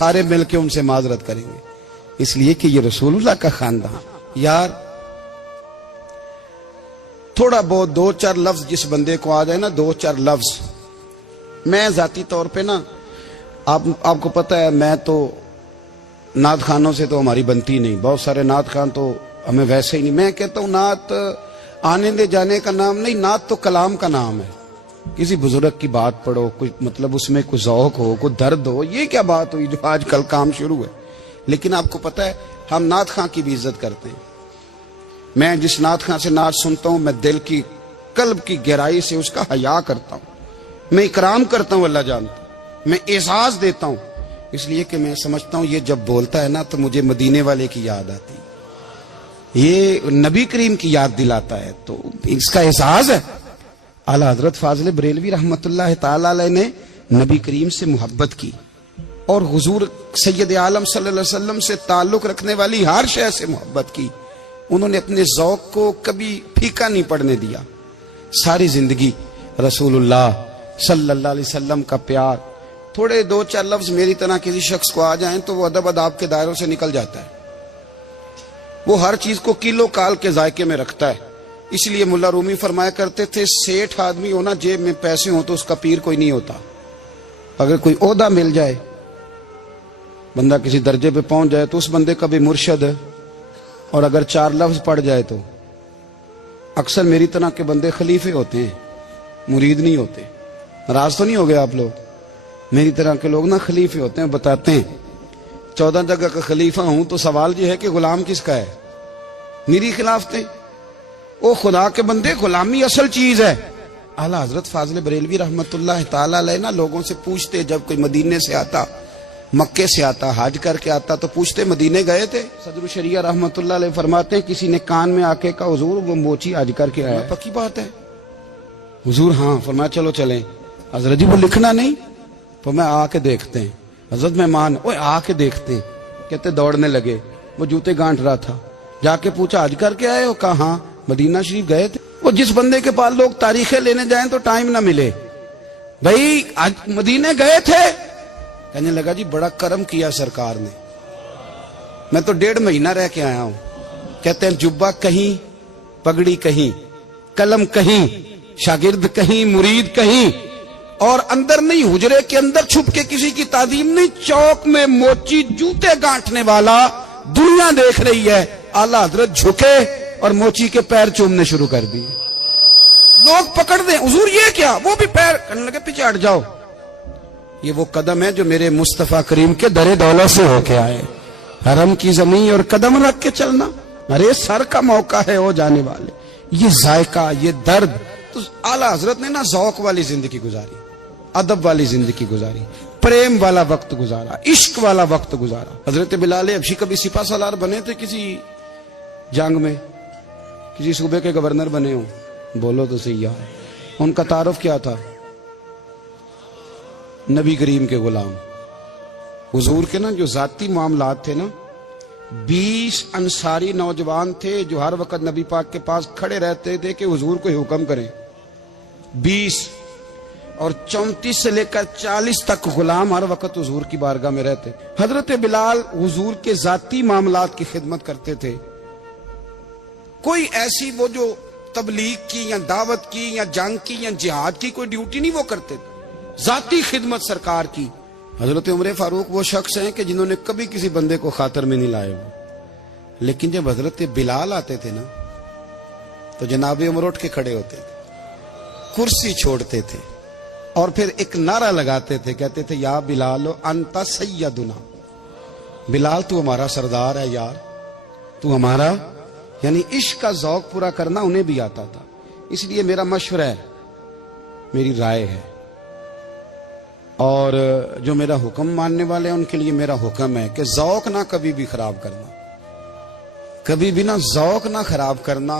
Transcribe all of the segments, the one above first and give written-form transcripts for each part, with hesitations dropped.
सारे मिलके उनसे माजरत करेंगे, इसलिए कि ये रसूलुल्लाह का खानदान। यार थोड़ा बहुत दो चार लफ्ज जिस बंदे को आ जाए ना, दो चार लफ्ज, मैं जाती तौर पे ना आपको पता है, मैं तो नात खानों से तो हमारी बनती नहीं, बहुत सारे नात खान तो हमें वैसे ही नहीं। मैं कहता हूं नात आने दे जाने का नाम नहीं, नात तो कलाम का नाम है। किसी बुजुर्ग की बात पढ़ो, कुछ मतलब उसमें कुछ ज़ौक हो, कुछ दर्द हो, ये क्या बात हुई जो आजकल काम शुरू है। लेकिन आपको पता है हम नात खां की भी इज्जत करते हैं। मैं जिस नात खां से नात सुनता हूं, मैं दिल की कल्ब की गहराई से उसका हया करता हूं, मैं इकराम करता हूं, अल्लाह जानता, मैं एजाज देता हूं, इसलिए कि मैं समझता हूं ये जब बोलता है ना तो मुझे मदीने वाले की याद आती है, ये नबी करीम की याद दिलाता है, तो इसका एहसास है। आला हजरत फाजिल बरेलवी रहमतुल्लाह ताला अलैह ने नबी करीम से मोहब्बत की और हुजूर सैयद आलम सल्लल्लाहु अलैहि वसल्लम से ताल्लुक रखने वाली हर शय से मोहब्बत की। उन्होंने अपने ज़ौक को कभी फीका नहीं पड़ने दिया। सारी जिंदगी रसूलुल्लाह सल्लल्लाहु अलैहि वसल्लम का प्यार। थोड़े दो चार लफ्ज मेरी तरह किसी शख्स को आ जाएं तो वो अदब अदाब के दायरों से निकल जाता है। वो हर चीज को किलो काल के जायके में रखता है। इसलिए मुल्ला रूमी फरमाया करते थे, सेठ आदमी होना जेब में पैसे हो तो उसका पीर कोई नहीं होता। अगर कोई ओहदा मिल जाए, बंदा किसी दर्जे पे पहुंच जाए तो उस बंदे का भी मुर्शद है, और अगर चार लफ्ज पढ़ जाए तो अक्सर मेरी तरह के बंदे खलीफे होते हैं, मुरीद नहीं होते। नाराज तो नहीं हो गए आप लोग? मेरी तरह के लोग ना खलीफे होते हैं, बताते हैं 14 जगह का खलीफा हूं तो सवाल ये है कि गुलाम किसका है? मेरी खिलाफतें। ओ खुदा के बंदे, गुलामी असल चीज है। आला हजरत फाजिल बरेलवी रहमतुल्लाह ताला अलैह ना लोगों से पूछते, जब कोई मदीने से आता, मक्के से आता, हज करके आता तो पूछते मदीने गए थे? सदर शरिया रहमतुल्लाह अलैह फरमाते हैं किसी ने कान में आके कहा हुजूर वो मोची हज करके आया। पक्की बात है हुजूर? हाँ। फरमाया चलो चलें। हजरत जी वो लिखना नहीं? तो मैं आके देखते हैं। हजरत मेहमान, ओए आके देखते हैं। कहते दौड़ने लगे, वो जूते गांठ रहा था। जाके पूछा हज करके आए हो? कहा हाँ। मदीना शरीफ गए थे? वो जिस बंदे के पास लोग तारीखें लेने जाएं तो टाइम ना मिले, भाई आज मदीने गए थे? कहने लगा जी बड़ा करम किया सरकार ने, मैं तो 1.5 महीना रह के आया हूं। कहते हैं जुब्बा कहीं, पगड़ी कहीं, कलम कहीं, शागिर्द कहीं, मुरीद कहीं, और अंदर नहीं, हुजरे के अंदर छुप के किसी की तादीम नहीं, चौक में मोची जूते गांठने वाला दुनिया देख रही है। आला हजरत झुके और मोची के पैर चूमने शुरू कर दिए। लोग पकड़ दें, हुजूर ये क्या? वो भी पैर करने लगे, पीछे हट जाओ। ये वो कदम है जो मेरे मुस्तफा करीम के दरे दौलत से होके आए। हरम की जमीन और कदम रख के चलना, अरे सर का मौका है हो जाने वाले। ये जायका, ये दर्द। तो आला हजरत ने ना ज़ौक वाली जिंदगी गुजारी, अदब वाली जिंदगी गुजारी, प्रेम वाला वक्त गुजारा, इश्क वाला वक्त गुजारा। हजरत बिलाल हबशी कभी सिपा सालार बने थे किसी जंग में, किसी सूबे के गवर्नर बने हो? बोलो तो सही यार। उनका तारुफ क्या था? नबी करीम के गुलाम। हुजूर के ना जो जाती मामलात थे ना, 20 अंसारी नौजवान थे जो हर वक्त नबी पाक के पास खड़े रहते थे कि हुजूर को हुक्म करें। 20 और 34 से लेकर 40 तक गुलाम हर वक्त हुजूर की बारगाह में रहते। हजरत बिलाल हुजूर के जाती मामलात की खिदमत करते थे। कोई ऐसी वो जो तबलीग की या दावत की या जंग की या जिहाद की कोई ड्यूटी नहीं वो करते थे, जाती खिदमत सरकार की। हजरत उमर फारूक वो शख्स हैं कि जिन्होंने कभी किसी बंदे को खातर में नहीं लाए वो, लेकिन जब हजरत बिलाल आते थे ना तो जनाब उमर उठ के खड़े होते थे, कुर्सी छोड़ते थे और फिर एक नारा लगाते थे, कहते थे या बिलाल अंता सैयदुना, बिलाल तू हमारा सरदार है यार, तू हमारा। यानी इश्क का ज़ौक पूरा करना उन्हें भी आता था। इसलिए मेरा मशवरा है, मेरी राय है, और जो मेरा हुक्म मानने वाले हैं उनके लिए मेरा हुक्म है कि ज़ौक ना कभी भी खराब करना, कभी भी ना ज़ौक ना खराब करना,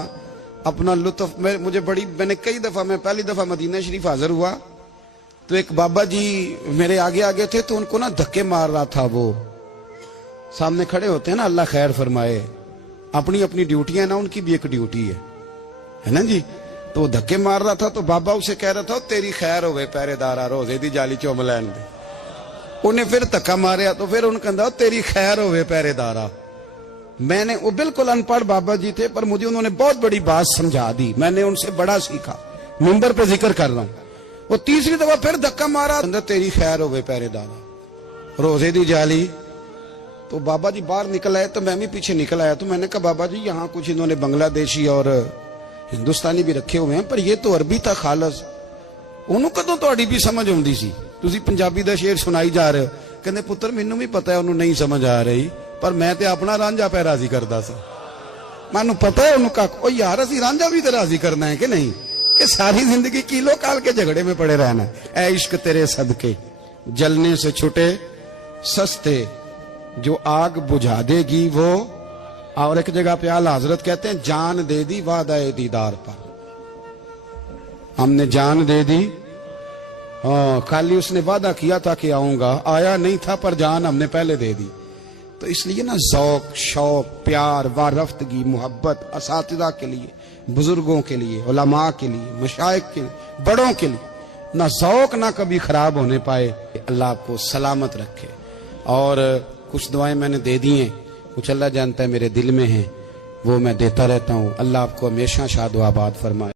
अपना लुत्फ। मैंने कई दफा, मैं पहली दफा मदीना शरीफ हाजिर हुआ तो एक बाबा जी मेरे आगे आगे थे, तो उनको ना धक्के मार रहा था। वो सामने खड़े होते हैं ना, अल्लाह खैर फरमाए, अपनी अपनी ड्यूटियां ना, उनकी भी एक ड्यूटी है ना जी। तो धक्के मार रहा था तो बाबा उसे कह रहा था तेरी खैर हो गए पहरेदारा, रोजे दी जाली चुम लैन दे। उन्हें फिर धक्का मारिया तो फिर उन्हें कहता तेरी खैर होवे पहरेदारा। मैंने, वो बिल्कुल अनपढ़ बाबा जी थे पर मुझे उन्होंने बहुत बड़ी बात समझा दी, मैंने उनसे बड़ा सीखा, मिंबर पे जिक्र कर रहा हूं। वो तीसरी दफा फिर धक्का मारा, अंदर तेरी खैर होवे पहरेदारा, रोजे दी जाली। तो बाबा जी बाहर निकल आए तो मैं भी पीछे निकल आया। तो मैंने कहा बाबा जी यहाँ कुछ इन्होंने बांग्लादेशी और हिंदुस्तानी भी रखे हुए हैं पर ये तो अरबी था खालस। उन्होंने कदों ਤੁਹਾਡੀ भी समझ आती सी, ਤੁਸੀਂ पंजाबी ਦਾ शेर सुनाई जा रहे हो। कहते पुत्र मैनू भी पता है उन्होंने नहीं समझ आ रही पर मैं ते अपना रांझा पै राजी करदा सा। मैनू पता है उन्होंने कहा ओ यार असी रांझा भी तो राजी करना है कि नहीं, कि सारी जिंदगी किलो काल के झगड़े में पड़े रहना है। ऐ इश्क तेरे सदके जलने से छुटे सस्ते, जो आग बुझा देगी वो। और एक जगह पे आला हजरत कहते हैं जान दे दी वादा दीदार पर, हमने जान दे दी। हाँ, खाली उसने वादा किया था कि आऊंगा, आया नहीं था पर जान हमने पहले दे दी। तो इसलिए ना ज़ौक शौक प्यार वारफ्तगी मोहब्बत असातिज़ा के लिए, बुजुर्गों के लिए, उलमा के लिए, मशाइख के लिए, बड़ों के लिए ना ज़ौक ना कभी खराब होने पाए। अल्लाह आपको सलामत रखे। और कुछ दुआएं मैंने दे दी हैं, कुछ अल्लाह जानता है मेरे दिल में है, वो मैं देता रहता हूँ। अल्लाह आपको हमेशा शाद व आबाद फरमाए।